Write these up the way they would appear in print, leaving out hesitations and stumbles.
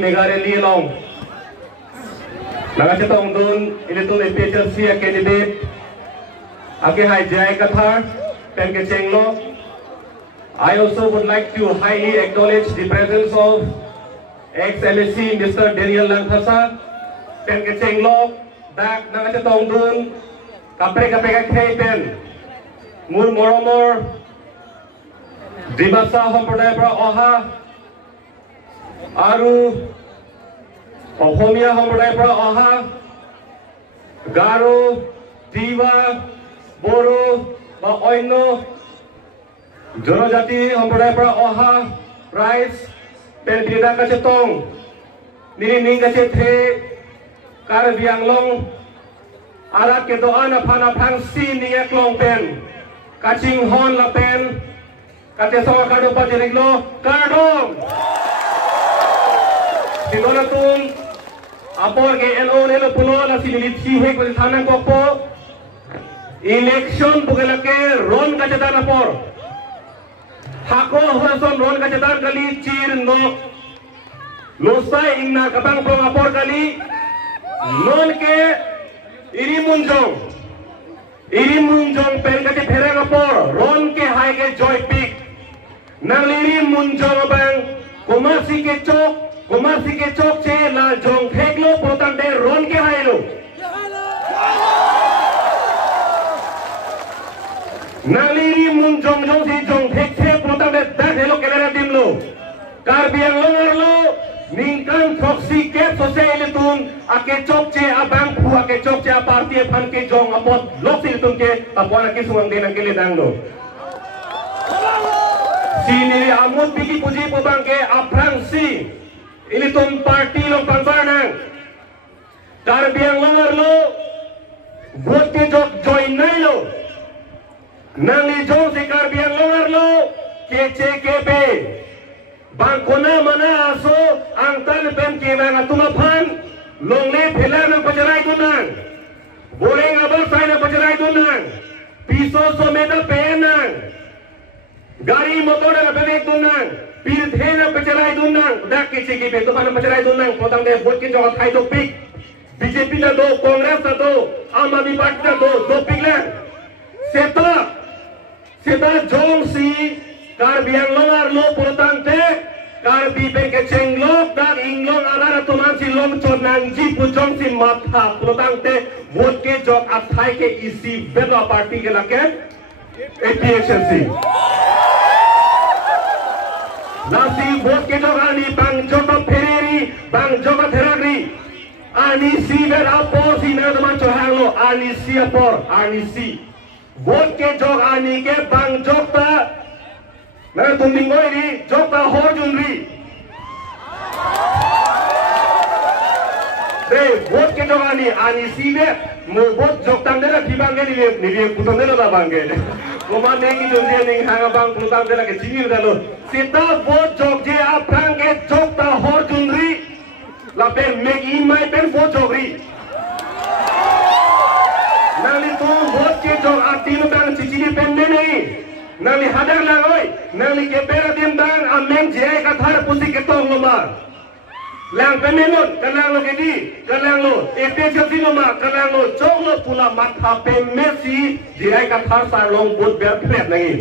Megareli long. Nakachatong dun ilitong efficiency candidate. Ake Jai Kathar, Penke Chenglo. I also would like to highly acknowledge the presence of ex-MSc Mr. Daniel Langthasa, Penke Chenglo, Dak Nakachatong dun, Kapre Pen, Mur Moromor, Dimasa Homprodaya Oha, Aru, Ohomia Homprodaya Oha, Garo, Diva, Boro, Oino, Jonojati Homprodaya Oha, Rice, Penpida Kachetong, Nini Kachethe, Karabianglong, Alat Kedoan Apana Pangsi Niak Long Pen, Kaching Hon La Pen, Katesong Kado Pajeriglo, Kardong. Sinonatung, Apor ke LO Nelo Pulo La Similitsi Hek Tanang Kopo, Election Bugelake, Ron Kachetan Apor, Hako Horason Ron Kachetan Kali, Chir No, Losai Ingna Kapang Prong Apor Kali, Non ke Iri Munjong pen kate Pherang Apor, Ron ke Hai ke Joy Peak, Naliri Munjong Bang, Kumasi ke Chok che La Jong Theklo Potang de Ron ke Hai lo. Naliri Munjong Jong si Jong Thek che Potang de Dak Helo Kelera Dim lo. Karbiang Longar lo. Ningkan proxy ke sosial itun ake chok che abang pu ake chok che parti phan ke jong apot lok si itun ke apona ke suang denang ke ledang lo sini amut bigi puji pubang ke aprang si ilitun parti lo pangbarnang Karbiang Longar lo vote ke jok join nai lo nangi jong si Karbiang Longar lo KCKB Bangkona mana aso angtan pen kena tumaphan longle phela na pajarai dunang boleng abal sai na pajarai dunang piso someta penang gari motor na bebek dunang pirthe na pajarai dunang dak ke chiki pe to pana pajarai dunang potang de vote ke joga thai to pik BJP na do Congress na do Aam Aadmi Party na do pik la seta jong si Karbiang Longar lo potang te Karbi Penke Chenglok dan Inglong Alara Tuman si Long Chonang Ji Pujong si Matha Potang te vote ke jok athai ke isi Bela Party ke lake APHNC Nasi vote ke jok ani Bang Joko Fereri Bang Joko Theragri Ani si Bela Apor si Nadaman Chohang lo Ani si Apor Ani si vote ke jok ani ke Bang Jokta Nara tumingoi ni jokta hor junri. Deh, vote ke jogani ani sibe, mo vote joktang dela tibang ke ni putang dela la bangke. Koma nengi junri nengi hanga bang putang dela ke jingir dalo. Sita vote jok je aprang ke jokta hor junri. La pen megi mai pen vote jogri. Nali tu vote ke jok atinu dan cicini pen nei. Nali hadar langoi, nali kepera diamdan amen jai kathar pusi ketong lomar. Lang pemenot kalang lo kedi, kalang lo efficiency lomar, kalang lo jong lo pula matha pemesi jai kathar sarlong bud ber plet nangi.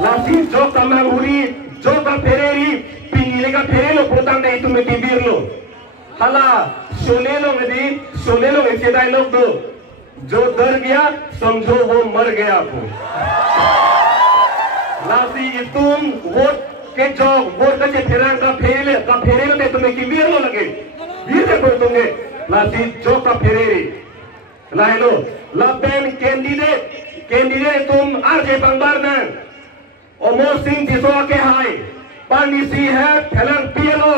Lasi jok tamang huri, jok ka fereri, pingile ka ferelo potang dai tu me kibir lo. Hala, solelo ngedi dialog do. जो डर गया समझो वो मर गया आपको लासी इतुम vote के जो vote के फेरंग का फेरे में तुम्हें की वीर लो लगे वीर देखो तुमने लासी जो का फेरे लाइलो लबेन कैंडिडेट तुम आरजे बंगार में ओमो सिंह जिसो के हाय पानी सी है fallen पियलो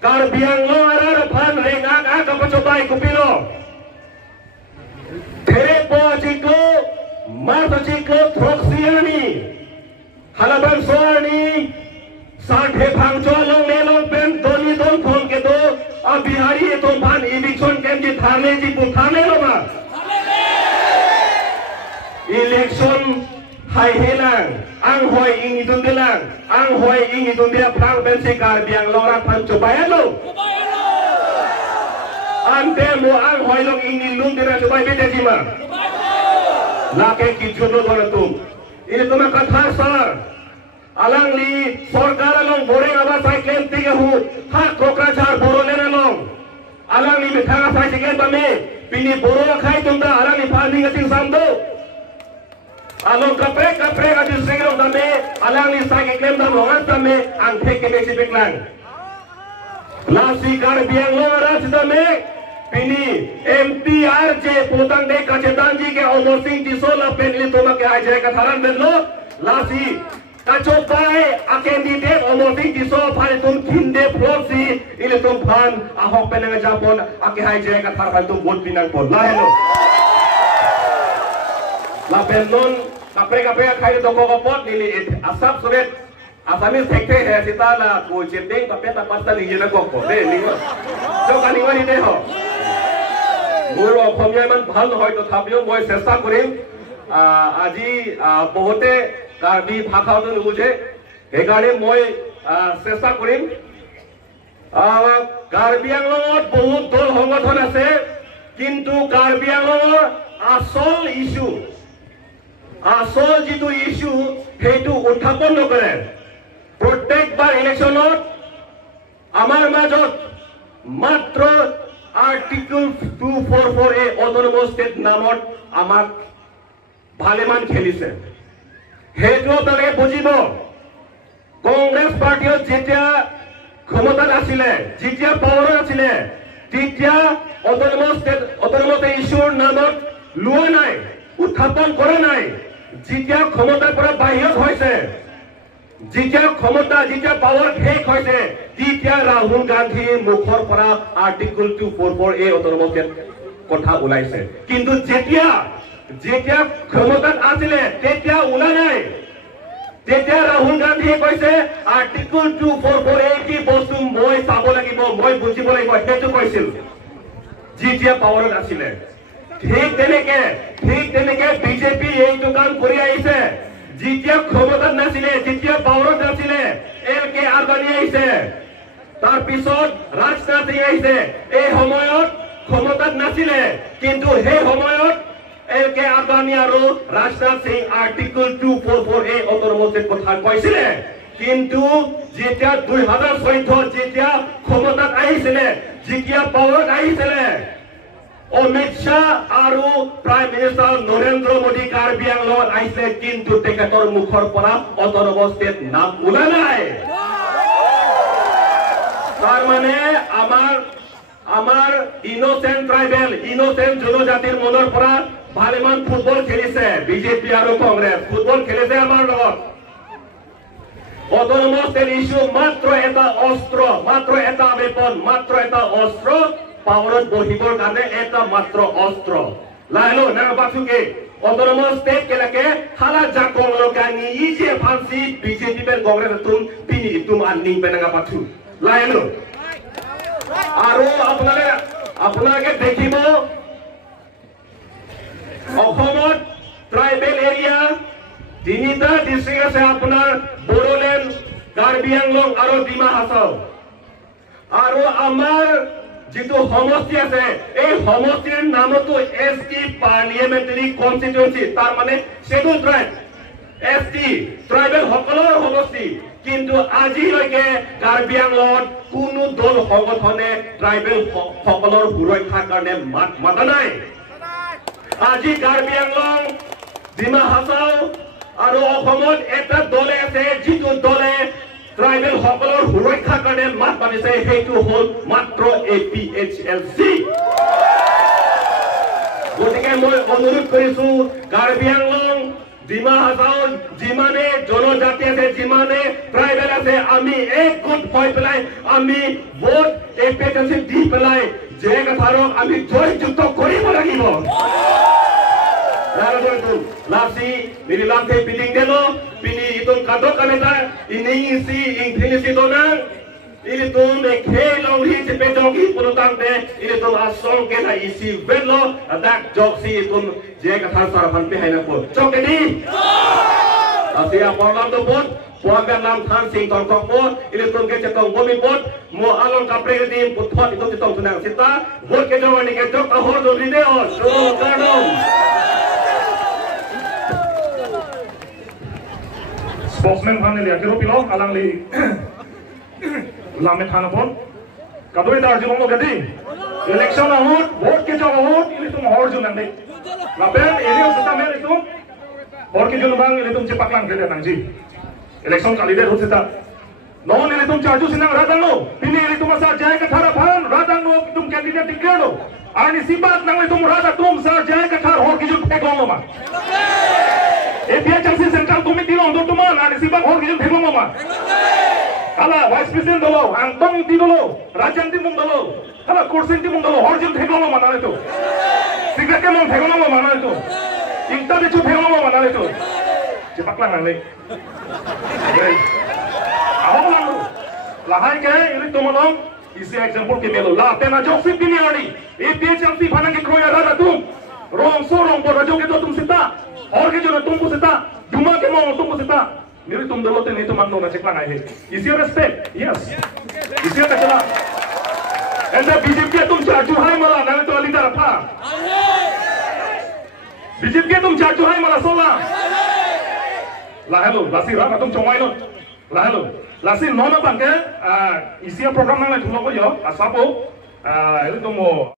Karbiang Longar fan rengang aga pacobai kupilo Terepo ciklo, marto ciklo, troksiani, halaban soani, साठे भांगचो लोग ले लोग पेन दोनी दोन फोन के दो अब बिहारी ये तो भान इलेक्शन केम जी थाने जी पुथाने लो मा इलेक्शन हाई हेलांग आंग होय इंग इतुन दिलांग आंग ang hoi ing itu dia perang bensikar biang lorat pan coba ya lo ante mo ang hoi long ing nilung dia coba beda jima lake kijuno donatum ini tuma katha sar alang li sorkar along boring aba cyclen tiga hu hak kokrajar borole along alang li mithanga cyclen bame pini boro khai tunda alang li phani ngating samdo along kapre adi singrom dame alang li cyclen dam longan dame ang thek ke besi beklang lasi kar biang longara sidame pini MPRJ potang de kacetanji ke almost disola penli toma ke aja katharan benlo lasi kacopai candidate almost diso phane tum kinde flosi ile tum phan ahok penanga japon ake aja katharan tum vote pinang pon la hello la benon kapre khai to ko pot nili asap suret Asamis thekte hai sita la ko chiteng kapeta pasta ni yena ko ko de ni ko jo kani wani de ho Guru অসমীয়া ইমান ভাল নহয় তথাপিও মই চেষ্টা কৰিম আজি বহুতে কাৰ্বি ভাষাটো নুবুজে সেইকাৰণে মই চেষ্টা কৰিম কাৰ্বি আংলঙত বহুত দল সংগঠন আছে কিন্তু কাৰ্বি আংলঙৰ আসল যিটো ইস্যু সেইটো উত্থাপন নকৰে প্ৰত্যেকবাৰ ইলেকশ্যনত আমাৰ মাজত মাত্ৰ Article 244A autonomous state namot amak bhaleman khelise hetu apnaleke bujibo Congress party jetia khomotat asile jetia power asile tetia autonomous issue namot lua nai uthapon kora nai jetia khomotar pora bahirot hoise যেতিয়া ক্ষমতা যেতিয়া power শেষ হৈছে তেতিয়া ৰাহুল গান্ধী মুখৰ পৰা article 244A autonomous কথা ওলাইছে কিন্তু যেতিয়া ক্ষমতাত আছিল তেতিয়া ওলা নাই তেতিয়া ৰাহুল গান্ধীয়ে কৈছে আৰ্টিকল 244A কি বস্তু মই চাব লাগিব মই বুজিব লাগিব সেইটো কৈছিল যেতিয়া পাৱাৰত আছিল ঠিক তেনেকে বিজেপি এইটো কাম কৰি আহিছে যেতিয়া ক্ষমতাত নাছিলে যেতিয়া পাৱাৰত নাছিলে এলকে আদানি আহিছে তাৰ পিছত ৰাজনাথ সিং আহিছে এই সময়ত ক্ষমতাত নাছিলে কিন্তু সেই সময়ত এলকে আদানি আৰু Rajnath Singh article 244A autonomous কথা কৈছিলে কিন্তু যেতিয়া 2014 যেতিয়া ক্ষমতাত আহিছিলে যেতিয়া পাৱাৰত আহিছিলে Amit Shah aru Prime Minister Narendra Modi Karbi Anglong aise kintu tekator mukhor pora autonomous state nam ula nai tar mane amar innocent tribal innocent jonojatir monor pora bhaleman football khelise BJP aru Congress football khelise amar logot autonomous state issue matro eta ostro matro eta weapon matro eta ostro পাৱাৰত বহিবৰ কাৰণে এটা মাত্ৰ অস্ত্ৰ লাইলো না বাছুকে autonomous state কেলাকে হালা জাকং লগানি ইজে fancy BJP Ben Congress তুম পিনি তুম আনি বেনাগা পাছু লাইলো আৰু আপোনালোকে দেখিব অসমত ট্ৰাইবেল এৰিয়া তিনিটা ডিস্ট্ৰিক্ট আছে আপোনাৰ বড়োলেণ্ড কাৰ্বি আংলং আৰু ডিমা হাছাও আৰু আমাৰ যিটো সমষ্টি আছে এই সমষ্টিৰ নামটো এসটি পাৰ্লিয়ামেন্টাৰী কনস্টিটুৱেন্সি তাৰ মানে শেডুল ট্ৰাইব এসটি ট্ৰাইবেল সকলৰ সমষ্টি কিন্তু আজিলৈকে কাৰ্বি আংলঙত কোনো দল সংগঠনে ট্ৰাইবেল সকলৰ সুৰক্ষাৰ কাৰণে মাতা নাই আজি কাৰ্বি আংলং ডিমা হাছাও আৰু অসমত এটা দলে আছে যিটো দলে ট্ৰাইবেল সকলৰ সুৰক্ষাৰ কাৰণে মাত মাতিছে সেইটো হল মাত্ৰ APHLC গতিকে মই অনুৰোধ কৰিছো কাৰ্বি আংলং ডিমা হাছাও যিমানে জনজাতি আছে যিমানে ট্ৰাইবেল আছে আমি একগোট হৈ পেলাই আমি ভোট APHLC দি পেলাই যে কথাৰক আমি জয়যুক্ত কৰিব লাগিব Lasi nililante piling delo pini itong kadok kaneta iniisi ingfinisi donang ilitum ekhelong hi sepedogi pulutante ilitum asong kena isi velo adak joksi itum je kathar sarapan pe haina po chokedi Asia Porlam tu pun Puagan Nam Than Sing Tong Kok Pun Ili Tum Ke Cetong Bomi Pun Mo Alon Kapre Di Puthot Itu Cetong Tunang Sita Vot Ke Jawa Ni Ke Jok Ahor Do Video Tuh Kadom Spokesman Phan Li Akiro Pilo Alang Li Lamet Phan Pon Kadoi Dar Jumong Lo Gadi Election Ahor Vot Ke Jok Ahor Ili Tum Ahor Junang Di Lapen Ini Usita Mer Itu और की जो लोग बांग electron चिपक लांग देते हैं जी election candidate हो सकता non electron चार्जू Singh राधानो पिनी इलेक्ट्रोन मसा जाए का थारा फान राधानो तुम कैंडिडेट टिकट लो आनी सीबात नंगे तुम राधा तुम सर जाए का थार और की जो फेंक लो मा एपीएचएमसी सेंट्रल कमिटी लो दो तुम आनी सीबात और की जो फेंक लो मा हला वाइस प्रेसिडेंट दलो अंतोंग ती दलो राजन ती मुंग दलो हला कोर्सिंग ती मुंग दलो और जो फेंक लो मा ना तो सिगरेट के मुंग फेंक लो मा ना तो Inta de chupe ngomong mana itu? Cepat lah nanti. Awak lang lu. Lahai ke ini tu malam. Isi example ke melu. Lah tena jok si pini ari. APHMC phanang ke kroya rada tum. Rong so rong por rajo ke to tum sita. Aur ke jo tum ko sita. Juma ke mo tum ko sita. Miri tum dolo te ni tum mano na cek lang ai. Isi respect. Yes. Isi ka chala. Enda BJP tum charju hai mala na to ali tarafa. BJP के तुम चाचू है मला सोला लाहेलो लासी राम तुम चौमाई लो लाहेलो लासी नौ ना बंके इसी programme में तुम लोग यो आसापो ये तुम